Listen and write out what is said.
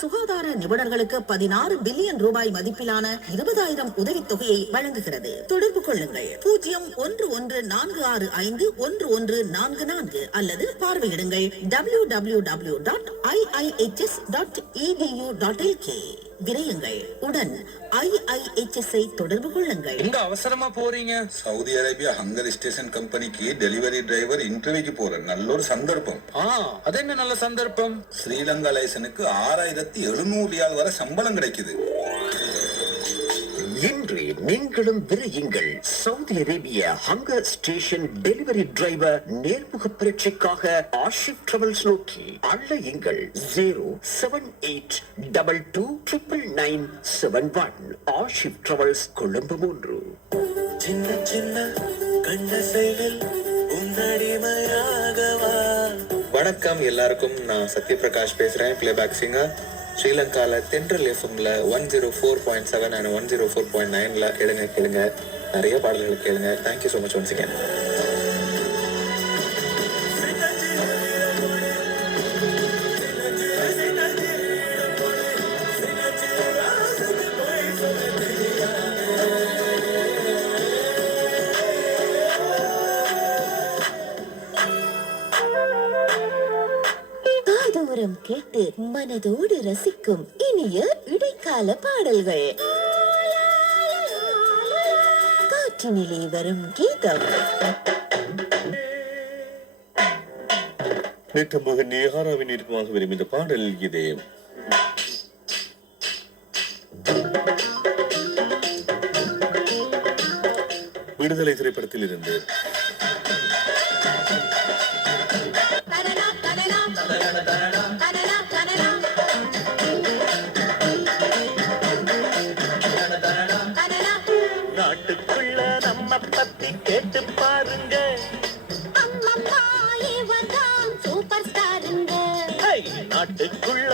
சுகாதார நிபுணர்களுக்கு 16 பில்லியன் ரூபாய் மதிப்பிலான 20,000 உதவித்தொகையை வழங்குகிறது. தொடர்பு கொள்ளுங்கள் 0114651144 அல்லது பார்வையிடுங்கள் www.iihs.edu.lk. விரையுங்கள், உடன் IIHS தொடர்பு கொள்ளுங்கள். எங்க அவசரமா போறீங்க? சவுதி அரேபியா ஹங்கர் ஸ்டேஷன் கம்பெனிக்கு டெலிவரி டிரைவர் இன்டர்வியூக்கு போறேன். நல்ல ஒரு சந்தர்ப்பம். அது என்ன நல்ல சந்தர்ப்பம்? ஸ்ரீலங்கா லைசனுக்கு 6,700 ரியால் வரை சம்பளம் கிடைக்குது. இன்று நீங்களும் விரையுங்கள். Saudi Arabia hunger station delivery driver நேர்முக பரீட்சைக்காக ஆஷிப் டிராவல்ஸ் நோக்கி அழையுங்கள் 07822999971. ஆஷிப் டிராவல்ஸ் கொழும்பு 3. சின்ன சின்ன கண்ணசைவில் உன்னடிமையாகவா. வணக்கம் எல்லாருக்கும், நான் சத்யபிரகாஷ் பேசுறேன், பிளேபேக் சிங்கர். ஸ்ரீலங்கால தென்றல் எஃப்எம்ல 104.7 அண்ட் 104.9ல கேளுங்க. நிறைய பாடல்கள் கேளுங்க. Thank you so much once again. காதோரம் கேட்டு மனதோடு ரசிக்கும் இனிய இடைக்கால பாடல்கள். காற்றினிலே வரும் கீதம். நேற்று மகன் நிகாராவின் நிர்வாக வரும் இந்த பாடல் இது. விடுதலை திரைப்படத்தில் இருந்து. நாட்டுக்குள்ள நம்ம பத்தி கேட்டு பாருங்க. சூப்பர் ஸ்டாருங்க. நாட்டுக்குள்ள